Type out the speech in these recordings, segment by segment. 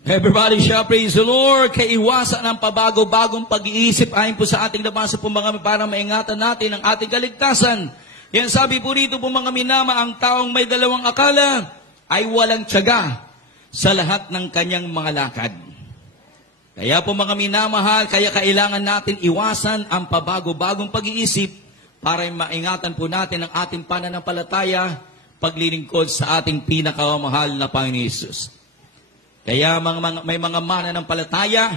Everybody shall praise the Lord. Kaiwasan ang pabago-bagong pag-iisip ayon po sa ating nabasa po mga para maingatan natin ang ating kaligtasan. Yan sabi po rito po mga minama, ang taong may dalawang akala ay walang tiyaga sa lahat ng kanyang mga lakad. Kaya po mga minamahal, kaya kailangan natin iwasan ang pabago-bagong pag-iisip para maingatan po natin ang ating pananampalataya, paglilingkod sa ating pinakamahal na Panginoon Hesus. Kaya may mga mananampalataya,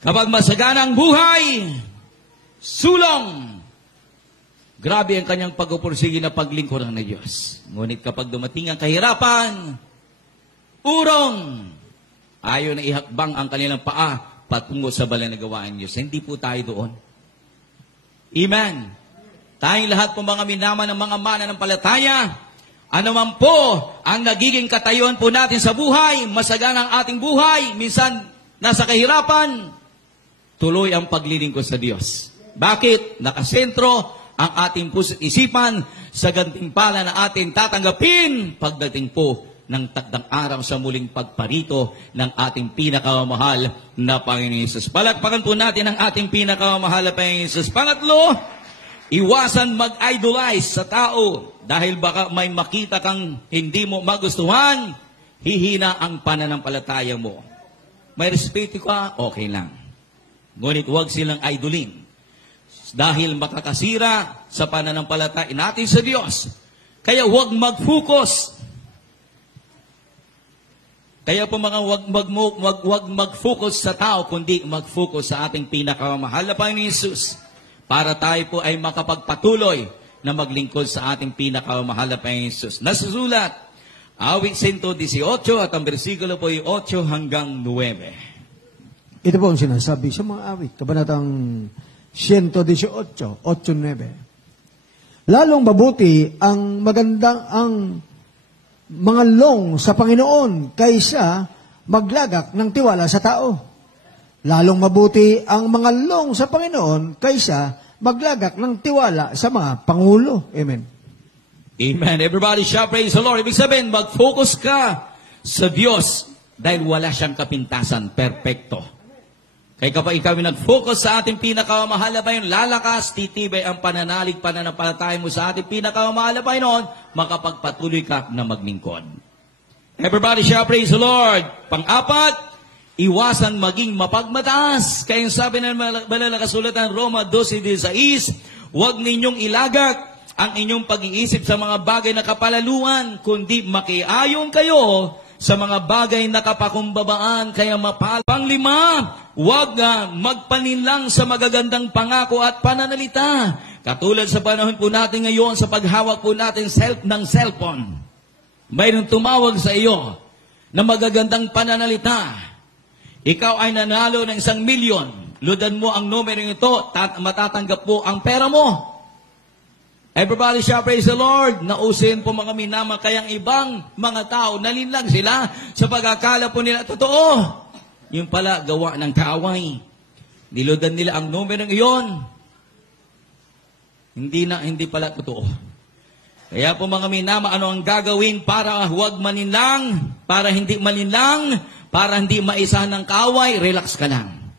kapag masagana ang buhay, sulong, grabe ang kanyang pagpupursige na paglingkuran ng Diyos. Ngunit kapag dumating ang kahirapan, urong, ayaw na ihakbang ang kanilang paa patungo sa balay na gawain Diyos. Hindi po tayo doon. Amen. Tayong lahat po mga minama ng mga mananampalataya, ano man po ang nagiging katayuan po natin sa buhay, masagana ang ating buhay, minsan nasa kahirapan, tuloy ang paglilingkod sa Diyos. Bakit? Nakasentro ang ating puso at isipan sa gantimpala na ating tatanggapin pagdating po ng takdang araw sa muling pagparito ng ating pinakamahal na Panginoon Hesus. Palakpakan po natin ang ating pinakamahal na Panginoon Hesus. Pangatlo, iwasan mag-idolize sa tao dahil baka may makita kang hindi mo magustuhan, hihina ang pananampalataya mo. May respeto ka, okay lang. Ngunit huwag silang idolin dahil makakasira sa pananampalataya natin sa Diyos. Kaya huwag mag-focus. Kaya po mga huwag mag-focus sa tao, kundi mag-focus sa ating pinakamahal na Panginoon Hesus. Para tayo po ay makapagpatuloy na maglingkod sa ating pinakamahal na Panginoon Hesus. Nasusulat, awit 118 at ang bersikulo po ay 8 hanggang 9. Ito po ang sinasabi sa mga awit, kabanatang 118, 8-9. Lalong mabuti ang mga long sa Panginoon kaysa maglagak ng tiwala sa tao. Lalong mabuti ang mga long sa Panginoon kaysa maglagak ng tiwala sa mga pangulo. Amen. Amen. Everybody shall praise the Lord. Ibig sabihin, mag-focus ka sa Diyos dahil wala siyang kapintasan. Perfecto. Kaya kapag ikaw nag-focus sa ating pinakamahal na Panginoon, lalakas, titibay ang pananampalataya mo sa ating pinakamahal na Panginoon, makapagpatuloy ka na maglingkod. Everybody shall praise the Lord. Pang-apat, iwasan maging mapagmataas. Kaya sabi ng banal na kasulatan, Roma 12:16, huwag ninyong ilagak ang inyong pag-iisip sa mga bagay na kapalaluan, kundi makiayon kayo sa mga bagay na kapakumbabaan, kaya mapal. Panglima, huwag magpaninlang sa magagandang pangako at pananalita. Katulad sa panahon po natin ngayon, sa paghawak po natin ng cellphone, mayroong tumawag sa iyo na magagandang pananalita. Ikaw ay nanalo ng 1 milyon. Ludan mo ang numero ito, matatanggap po ang pera mo. Everybody shall praise the Lord. Nausin po mga minama, kayang ibang mga tao, nalinlang sila sa pag-akala po nila, totoo. Yung pala, gawa ng kaaway. Niludan nila ang numero iyon. Hindi pala totoo. Kaya po mga minama, ano ang gagawin para huwag maninlang, para hindi maninlang, para hindi maisahan ng kaaway? Relax ka lang.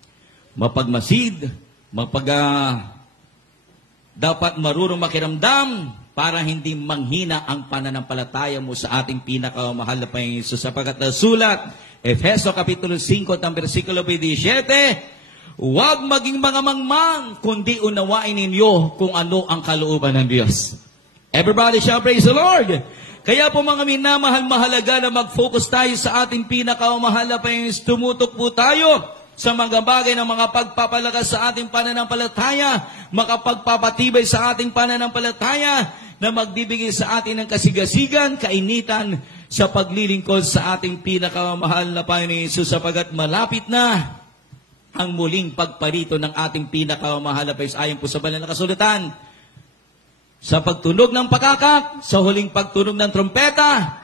Mapagmasid, dapat marunong makiramdam para hindi manghina ang pananampalataya mo sa ating pinakamahal na Panginoon Hesus. Sapagkat nasulat, Efeso Kapitulo 5, ang versikulo 17, huwag maging mga mangmang, kundi unawain ninyo kung ano ang kalooban ng Diyos. Everybody shall praise the Lord. Kaya po mga minamahal, mahalaga na mag-focus tayo sa ating pinakamahal na Panginoon Hesus. Tumutok po tayo sa mga bagay ng mga pagpapalakas sa ating pananampalataya, makapagpapatibay sa ating pananampalataya, na magbibigay sa atin ng kasigasigan, kainitan sa paglilingkod sa ating pinakamahal na Panginoon Hesus, sapagat malapit na ang muling pagparito ng ating pinakamahal na Panginoon. Ayon po sa banal na kasulatan, sa pagtunog ng pakakak, sa huling pagtunog ng trompeta,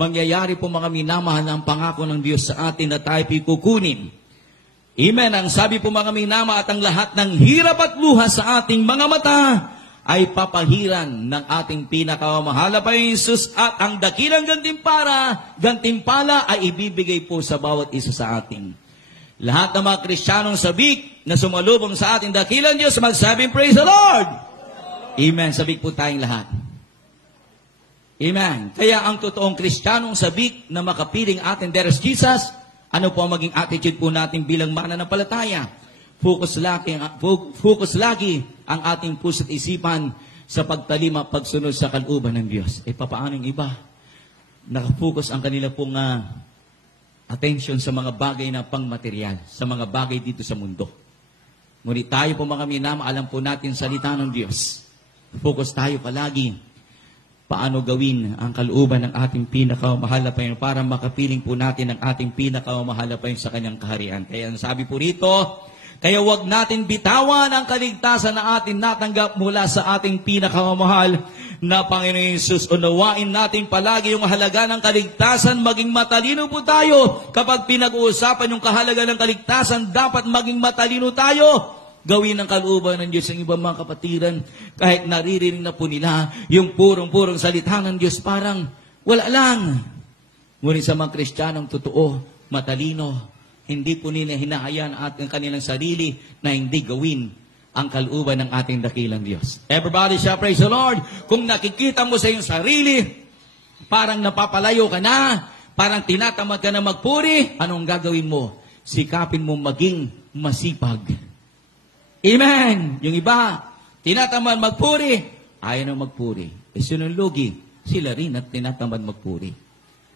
mangyayari po mga minamahal ang pangako ng Diyos sa atin na tayo kukunin. Amen. Ang sabi po mga minama, at ang lahat ng hirap at luha sa ating mga mata ay papahiran ng ating pinakamamahal na Panginoong Jesus at ang dakilang gantimpala ay ibibigay po sa bawat isa sa atin. Lahat ng mga Kristiyanong sabik na sumalubong sa ating dakilang Diyos, magsabing, praise the Lord! Amen. Sabik po tayong lahat. Amen. Kaya ang totoong Kristiyanong sabik na makapiling atin, there is Jesus, ano po ang maging attitude po natin bilang mananampalataya? Focus lagi ang ating puso't isipan sa pagtalima, pagsunod sa kalooban ng Diyos. Papaano yung iba? Nakafocus ang kanila pong attention sa mga bagay na pangmaterial, sa mga bagay dito sa mundo. Ngunit tayo po mga minama, alam po natin salita ng Diyos. Focus tayo palagi paano gawin ang kalooban ng ating pinakamamahal na Panginoon para makapiling po natin ang ating pinakamamahal na Panginoon sa kanyang kaharian. Kaya sabi po rito, kaya wag natin bitawan ang kaligtasan na atin natanggap mula sa ating pinakamamahal na Panginoon Jesus. Unawain natin palagi yung halaga ng kaligtasan, maging matalino po tayo. Kapag pinag-uusapan yung kahalaga ng kaligtasan, dapat maging matalino tayo. Gawin ang kalooban ng Diyos ang ibang mga kapatiran, kahit naririnig na po nila yung purong-purong salita ng Diyos, parang wala lang. Ngunit sa mga Kristiyanong totoo, matalino, hindi po nila hinahayaan at ang kanilang sarili na hindi gawin ang kalooban ng ating dakilang Diyos. Everybody shall praise the Lord. Kung nakikita mo sa iyong sarili, parang napapalayo ka na, parang tinatamad ka na magpuri, anong gagawin mo? Sikapin mo maging masipag. Amen! Yung iba, tinatamad magpuri, ayaw na magpuri. Sinunlugi, sila rin at tinatamad magpuri.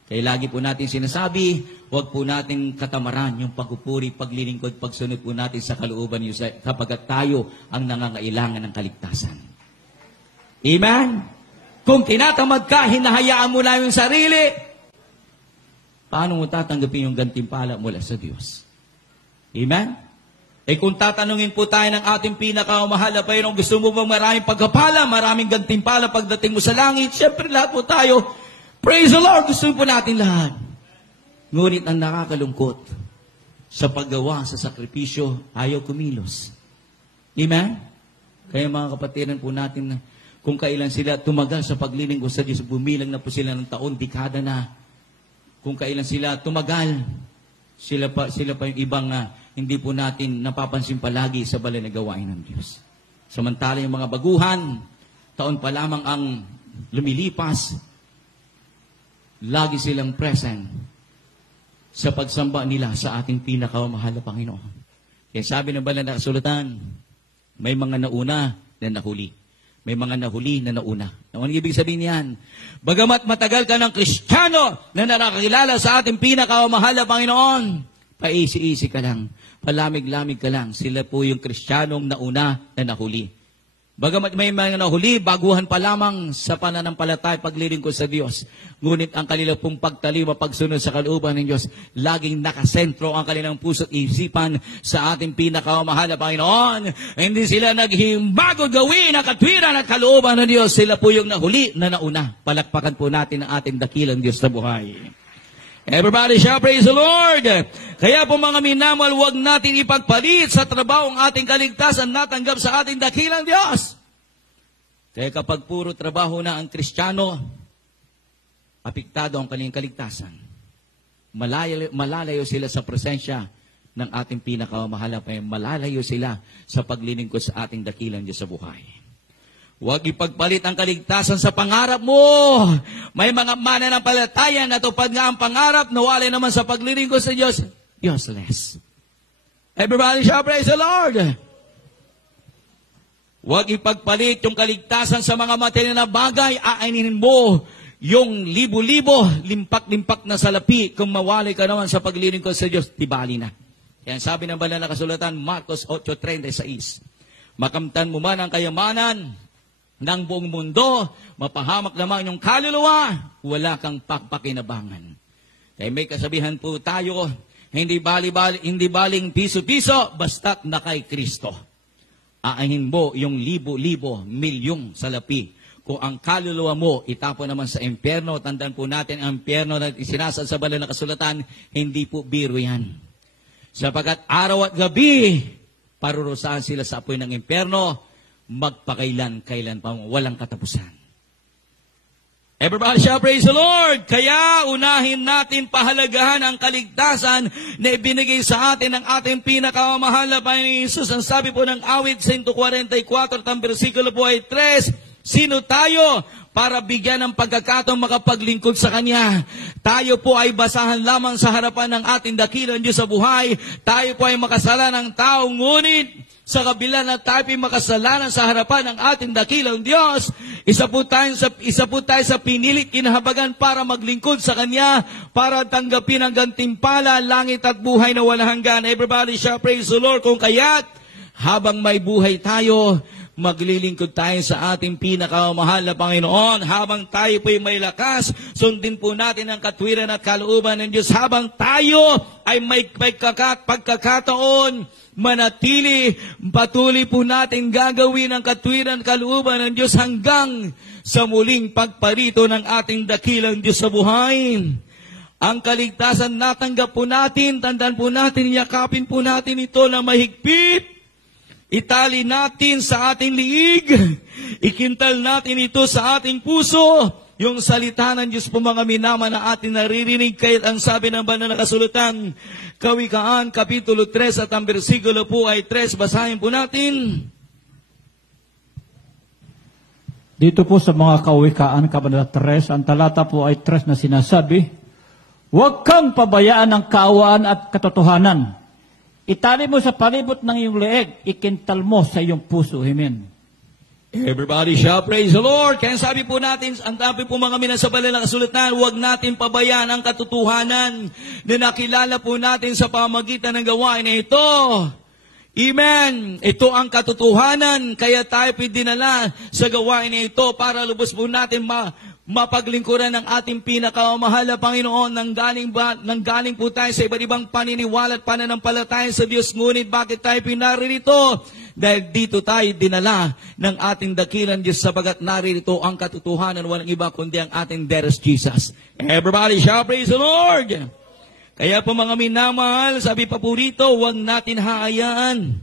Kaya lagi po natin sinasabi, huwag po natin katamaran yung pagpupuri, paglilingkod, pagsunod po natin sa kalooban niyo kapag tayo ang nangangailangan ng kaligtasan. Amen? Kung tinatamad ka, hinahayaan mo lang yung sarili, paano mo tatanggapin yung gantimpala mula sa Diyos? Amen? Kung tatanungin po tayo ng ating pinakamahal na Panginoon, gusto mo bang maraming pagkapala, maraming gantimpala pagdating mo sa langit? Siyempre lahat po tayo, praise the Lord, gusto po natin lahat. Ngunit ang nakakalungkot, sa paggawa, sa sakripisyo, ayaw kumilos. Amen? Kaya mga kapatiran po natin, kung kailan sila tumagal sa paglilingkod sa Diyos, bumilang na po sila ng taon, dekada na. Kung kailan sila tumagal, sila pa yung ibang hindi po natin napapansin palagi sa balay na gawain ng Diyos. Samantala yung mga baguhan, taon pa lamang ang lumilipas, lagi silang present sa pagsamba nila sa ating pinakamahal na Panginoon. Kaya sabi ng banal na kasulatan, may mga nauna na nahuli. May mga nahuli na nauna. Ano ibig sabihin niyan? Bagamat matagal ka ng Kristiyano na nakakilala sa ating pinakamahal na Panginoon, paisi-isi ka lang, palamig-lamig ka lang. Sila po yung Kristiyanong nauna na nahuli. Bagamat may mga nahuli, baguhan pa lamang sa pananampalataya, paglilingkod sa Diyos. Ngunit ang kanilang pong pagtalima, pagsunod sa kalooban ng Diyos, laging nakasentro ang kanilang puso't isipan sa ating pinakamahal na Panginoon. Hindi sila naghimbagod gawin ang katwiran at kalooban ng Diyos. Sila po yung nahuli na nauna. Palakpakan po natin ang ating dakilang Diyos na buhay. Everybody shall praise the Lord. Kaya po mga minamahal, huwag natin ipagpalit sa trabaho ang ating kaligtasan natanggap sa ating dakilang Diyos. Kaya kapag puro trabaho na ang Kristiyano, apektado ang kanilang kaligtasan. Malalayo sila sa presensya ng ating pinakamahal na Panginoon. Malalayo sila sa paglilingkod sa ating dakilang Diyos sa buhay. Huwag ipagpalit ang kaligtasan sa pangarap mo. May mga mananampalataya na tupad nga ang pangarap, nawala naman sa paglilingkod sa Diyos. Useless. Everybody shall praise the Lord. Huwag ipagpalit yung kaligtasan sa mga material na bagay. Ainin mo yung libo-libo, limpak-limpak na salapi. Kung mawalay ka naman sa paglilingkod sa Diyos, tibali na. Yan sabi ng banal na kasulatan, Marcos 8:36. Makamtan mo man ang kayamanan ng buong mundo, mapahamak naman yung kaluluwa, wala kang pakpakinabangan. Kaya may kasabihan po tayo, hindi baling piso-piso, basta't na kay Kristo. Aahin mo yung libo-libo, milyong salapi. Kung ang kaluluwa mo, itapon naman sa impyerno, tandaan po natin, ang impyerno na isinasad sa banal na kasulatan, hindi po biro yan. Sapagkat araw at gabi, parurusahan sila sa apoy ng impyerno. magpakailan-kailan pa, walang katapusan. Everybody shall praise the Lord. Kaya unahin natin pahalagahan ang kaligtasan na ibinigay sa atin ng ating pinakamamahal na Panginoon Jesus. Ang sabi po ng awit 144 at ang bersikulo po ay 3, sino tayo para bigyan ng pagkakataong makapaglingkod sa Kanya? Tayo po ay basahan lamang sa harapan ng ating dakilang Diyos sa buhay. Tayo po ay makasalanang tao, ngunit sa kabila na tayo ay makasalanan sa harapan ng ating dakilang Diyos, isa po tayo sa pinilit kinahabagan para maglingkod sa Kanya, para tanggapin ang gantimpala, langit at buhay na walang hanggan. Everybody shall praise the Lord. Kung kaya't, habang may buhay tayo, maglilingkod tayo sa ating pinakamahal na Panginoon. Habang tayo po'y may lakas, sundin po natin ang katwiran at kalooban ng Diyos. Habang tayo ay may pagkakataon, manatili, patuloy po natin gagawin ang katwiran at kalooban ng Diyos hanggang sa muling pagparito ng ating dakilang Diyos sa buhay. Ang kaligtasan natanggap po natin, tandaan po natin, yakapin po natin ito na mahigpit. Itali natin sa ating liig, ikintal natin ito sa ating puso, yung salita ng Diyos po mga minama na ating naririnig, kahit ang sabi ng banal na kasulatan, Kawikaan, Kapitulo 3 at ang bersikulo po ay 3, basahin po natin. Dito po sa mga Kawikaan, Kabanata 3, ang talata po ay 3 na sinasabi, huwag kang pabayaan ng kaawaan at katotohanan. Itali mo sa palibot ng iyong leeg, ikintal mo sa iyong puso. Amen. Everybody shall praise the Lord. Kaya sabi po natin, ang sabi po mga minasa banal na kasulatan, huwag natin pabayaan ang katotohanan na nakilala po natin sa pamagitan ng gawain na ito. Amen. Ito ang katotohanan, kaya tayo dinala sa gawain na ito para lubos po natin mapaglingkuran ng ating pinakamahal na Panginoon. Nanggaling po tayo sa iba't ibang paniniwala at pananampalataya sa Diyos. Ngunit bakit tayo pinaririto? Dahil dito tayo dinala ng ating dakilang Diyos, sapagat naririto ang katotohanan, walang iba kundi ang ating dearest Jesus. Everybody shall praise the Lord. Kaya po mga minamahal, sabi pa po rito, huwag natin hayaan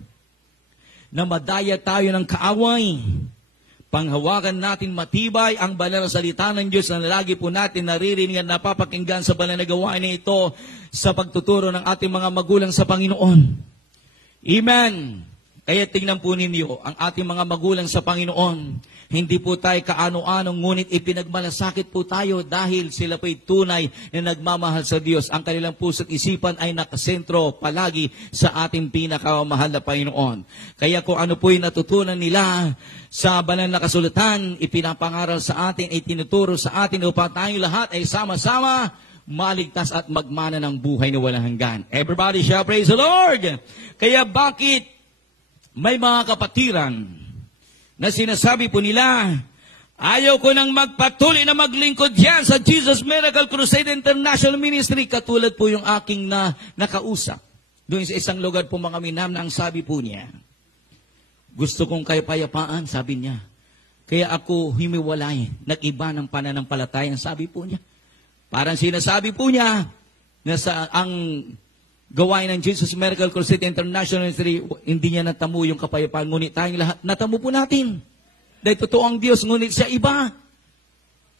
na madaya tayo ng kaaway. Panghawakan natin matibay ang banal na salita ng Diyos na lagi po natin naririnig at napapakinggan sa banal na gawain na ito sa pagtuturo ng ating mga magulang sa Panginoon. Amen. Kaya tingnan po ninyo, ang ating mga magulang sa Panginoon, hindi po tayo kaano-anong, ngunit ipinagmalasakit po tayo dahil sila po'y tunay na nagmamahal sa Diyos. Ang kanilang puso't isipan ay nakasentro palagi sa ating pinakamahal na Panginoon. Kaya kung ano po'y natutunan nila sa banal na kasulatan, ipinapangaral sa atin, itinuturo sa atin upang tayong lahat ay sama-sama maligtas at magmana ng buhay na walang hanggan. Everybody shall praise the Lord. Kaya bakit may mga kapatiran na sinasabi po nila, ayaw ko nang magpatuloy na maglingkod yan sa Jesus Miracle Crusade International Ministry, katulad po yung aking nakausap doon sa isang lugar po mga minam, na ang sabi po niya, gusto kong kapayapaan, sabi niya. Kaya ako himiwalay, nag-iba ng pananampalataya, sabi po niya. Parang sinasabi po niya na ang gawain ng Jesus Miracle Crusade International Ministry, hindi niya natamo yung kapayapaan, ngunit tayong lahat, natamo po natin. Dahil totoo ang Diyos, ngunit siya iba.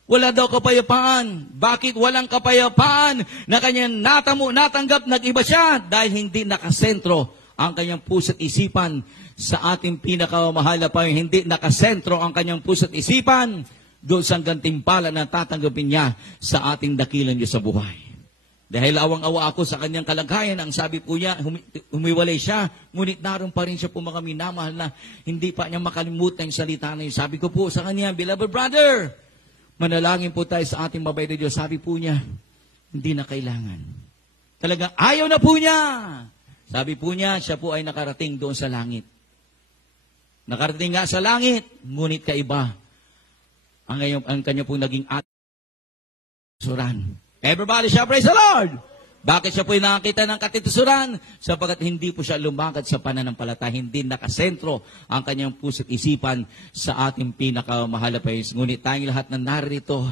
Wala daw kapayapaan. Bakit walang kapayapaan na kanyang natanggap, nag-iba siya? Dahil hindi nakasentro ang kanyang puso't isipan sa ating pinakamahal na Panginoon. Hindi nakasentro ang kanyang puso't isipan doon sa gantimpala na tatanggapin niya sa ating dakilang Diyos sa buhay. Dahil awang-awa ako sa kanyang kalagayan, ang sabi po niya, humiwalay siya, ngunit naroon pa rin siya po mga minamahal na hindi pa niya makalimutan yung salita na yun. Sabi ko po sa kanya, beloved brother, manalangin po tayo sa ating mabait na Diyos. Sabi po niya, hindi na kailangan. Talagang ayaw na po niya. Sabi po niya, siya po ay nakarating doon sa langit. Nakarating nga sa langit, ngunit kaiba. Ang kanya po naging asuran. Everybody shall praise the Lord. Bakit siya po'y nakakita ng katitisuran? Sapagat hindi po siya lumakad sa pananampalataya, hindi nakasentro ang kanyang puso't isipan sa ating pinakamahal na Panginoon. Ngunit tayong lahat na narito,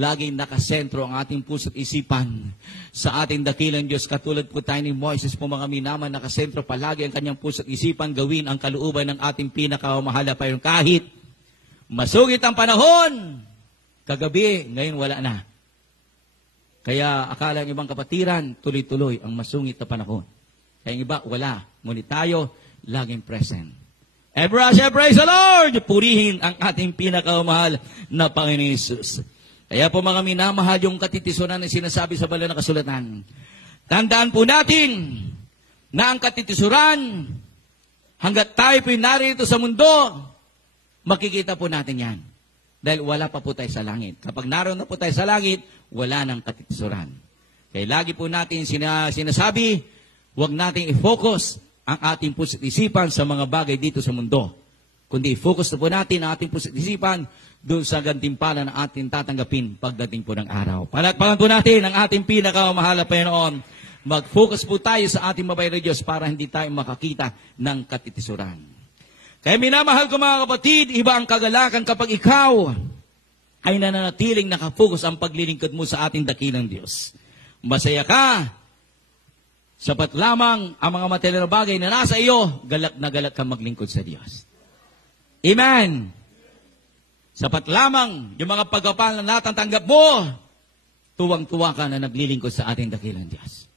laging nakasentro ang ating puso't isipan sa ating dakilang Diyos. Katulad po tayo ni Moises po mga minaman, nakasentro palagi ang kanyang puso't isipan, gawin ang kalooban ng ating pinakamahal na Panginoon. Kahit masugit ang panahon, kagabi, ngayon wala na. Kaya akala ng ibang kapatiran, tuloy-tuloy ang masungit na panahon. Kaya yung iba, wala. Ngunit tayo, laging present. Everlasting praise the Lord! Purihin ang ating pinakamahal na Panginoon Jesus. Kaya po mga minamahal yung katitisuran na sinasabi sa banal na kasulatan. Tandaan po natin na ang katitisuran, hanggat tayo po'y narito sa mundo, makikita po natin yan. Dahil wala pa po tayo sa langit. Kapag naroon na po tayo sa langit, wala nang katitisuran. Kaya lagi po natin sinasabi, huwag nating i-focus ang ating puso't isipan sa mga bagay dito sa mundo. Kundi i-focus na po natin ang ating puso't isipan doon sa gantimpala na ating tatanggapin pagdating po ng araw. Palakpakan po natin ang ating pinakamahal na Panginoon. Mag-focus po tayo sa ating mabait na Diyos para hindi tayo makakita ng katitisuran. Kaya minamahal ko mga kapatid, iba ang kagalakan kapag ikaw ay nananatiling nakafocus ang paglilingkod mo sa ating dakilang Diyos. Masaya ka, sapat lamang ang mga material na bagay na nasa iyo, galak na galak ka maglingkod sa Diyos. Amen! Sapat lamang yung mga pagkapal na natatanggap mo, tuwang-tuwa ka na naglilingkod sa ating dakilang Diyos.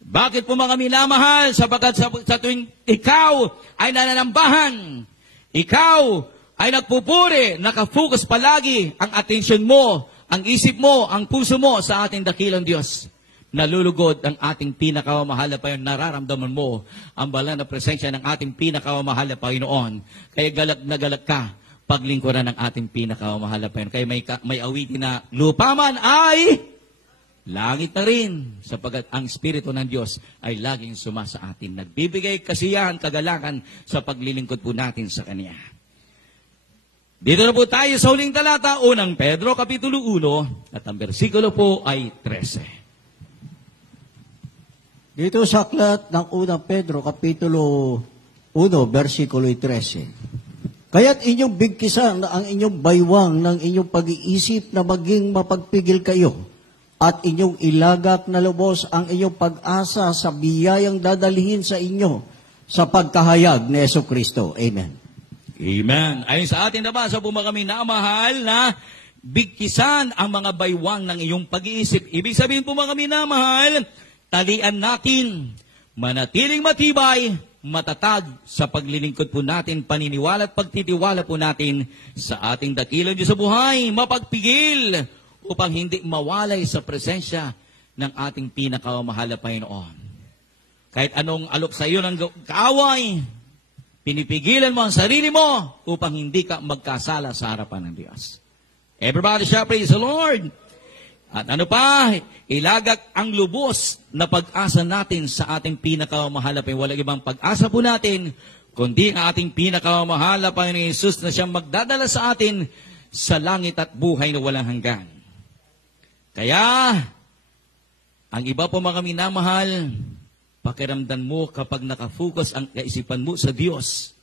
Bakit po mga minamahal? Sapagkat sa tuwing ikaw ay nananambahan, ikaw ay nagpupuri, nakafocus palagi ang atensyon mo, ang isip mo, ang puso mo sa ating dakilang Diyos. Nalulugod ang ating pinakamahal na Panginoon. Nararamdaman mo ang banal na presensya ng ating pinakamahal na Panginoon. Kaya galak na galak ka paglingkuran ng ating pinakamahal na Panginoon. Kaya may awitin na lupa man ay langit na rin, sapagat ang Espiritu ng Diyos ay laging sumasa atin. Nagbibigay kasiyahan, kagalakan sa paglilingkod po natin sa Kanya. Dito na po tayo sa huling talata, unang Pedro, Kapitulo 1, at ang bersikulo po ay 13. Dito sa aklat ng unang Pedro, Kapitulo 1, versikulo 13. Kaya't inyong bigkisan ang inyong baywang ng inyong pag-iisip na maging mapagpigil kayo, at inyong ilagak na lubos ang inyong pag-asa sa biyayang dadalhin sa inyo sa pagkahayag ni Jesucristo. Amen. Amen. Ayon sa ating nabasa po mga kami namahal na bigkisan ang mga baywang ng iyong pag-iisip. Ibig sabihin po mga kami namahal, talian natin, manatiling matibay, matatag sa paglilingkod po natin, paniniwala at pagtitiwala po natin sa ating dakilang Diyos sa buhay, mapagpigil, upang hindi mawalay sa presensya ng ating pinakamahal na Panginoon. Kahit anong alok sa iyo ng kaaway, pinipigilan mo ang sarili mo upang hindi ka magkasala sa harapan ng Diyos. Everybody shall praise the Lord. At ano pa, ilagak ang lubos na pag-asa natin sa ating pinakamahal na Panginoon. Walang ibang pag-asa po natin, kundi ang ating pinakamahal na Panginoon Jesus na siyang magdadala sa atin sa langit at buhay na walang hanggan. Kaya, ang iba po mga minamahal, pakiramdam mo kapag nakafocus ang kaisipan mo sa Diyos.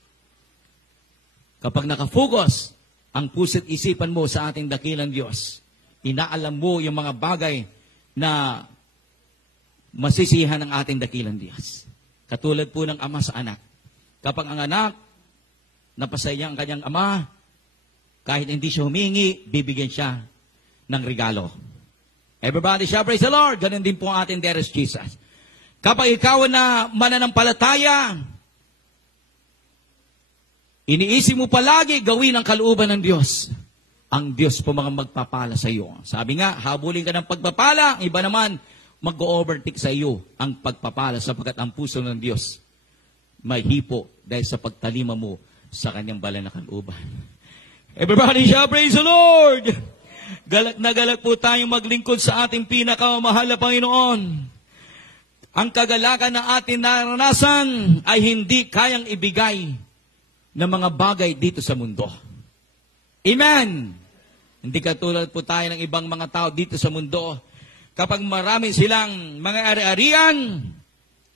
Kapag nakafocus ang puso't isipan mo sa ating dakilang Diyos, inaalam mo yung mga bagay na masisihan ng ating dakilang Diyos. Katulad po ng ama sa anak. Kapag ang anak, napasaya ang kanyang ama, kahit hindi siya humingi, bibigyan siya ng regalo. Everybody shall praise the Lord. Ganun din po ang ating dearest Jesus. Kapag ikaw na mananampalataya, iniisip mo palagi gawin ang kalooban ng Diyos. Ang Diyos po mga magpapala sa iyo. Sabi nga, habulin ka ng pagpapala, iba naman, mag-overtake sa iyo ang pagpapala sapagkat ang puso ng Diyos may hipo dahil sa pagtalima mo sa kanyang banal na kalooban. Everybody shall praise the Lord! Galak na galak po tayong maglingkod sa ating pinakamahal na Panginoon. Ang kagalakan na ating naranasan ay hindi kayang ibigay ng mga bagay dito sa mundo. Amen! Hindi katulad po tayo ng ibang mga tao dito sa mundo. kapag marami silang mga ari-arian,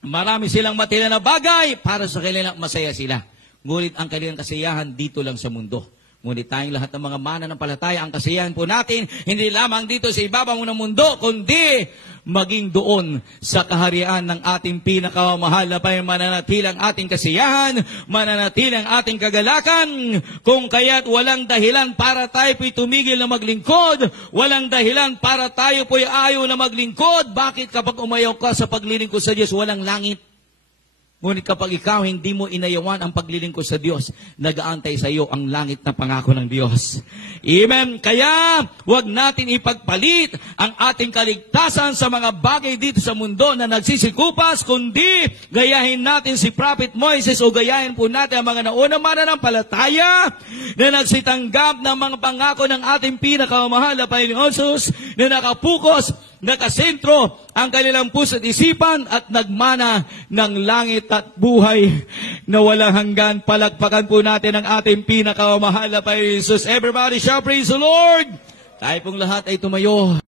marami silang material na bagay, para sa kanila masaya sila. Ngunit ang kanilang kasiyahan dito lang sa mundo. Ngunit tayong lahat ng mga mananampalataya, ang kasiyahan po natin, hindi lamang dito sa ibabaw ng mundo, kundi maging doon sa kaharian ng ating pinakamahal na Panginoon. Mananatilang ating kasiyahan, mananatilang ating kagalakan, kung kaya't walang dahilan para tayo po'y tumigil na maglingkod, walang dahilan para tayo po'y ayaw na maglingkod. Bakit kapag umayaw ka sa paglilingkod sa Diyos, walang langit? Ngunit kapag ikaw hindi mo inayawan ang paglilingkod sa Diyos, nag-aantay sa iyo ang langit na pangako ng Diyos. Amen. Kaya, huwag natin ipagpalit ang ating kaligtasan sa mga bagay dito sa mundo na nagsisikupas, kundi gayahin natin si Prophet Moises o gayahin po natin ang mga naunang mananampalataya na nagsitanggap ng mga pangako ng ating pinakamahal na Panginoon Jesus, na nakapukos, nakasentro ang kanilang puso at isipan at nagmana ng langit at buhay na walang hanggan. Palakpakan po natin ang ating pinakamahal na Panginoon Jesus. Everybody shall praise the Lord. Tayo pong lahat ay tumayo.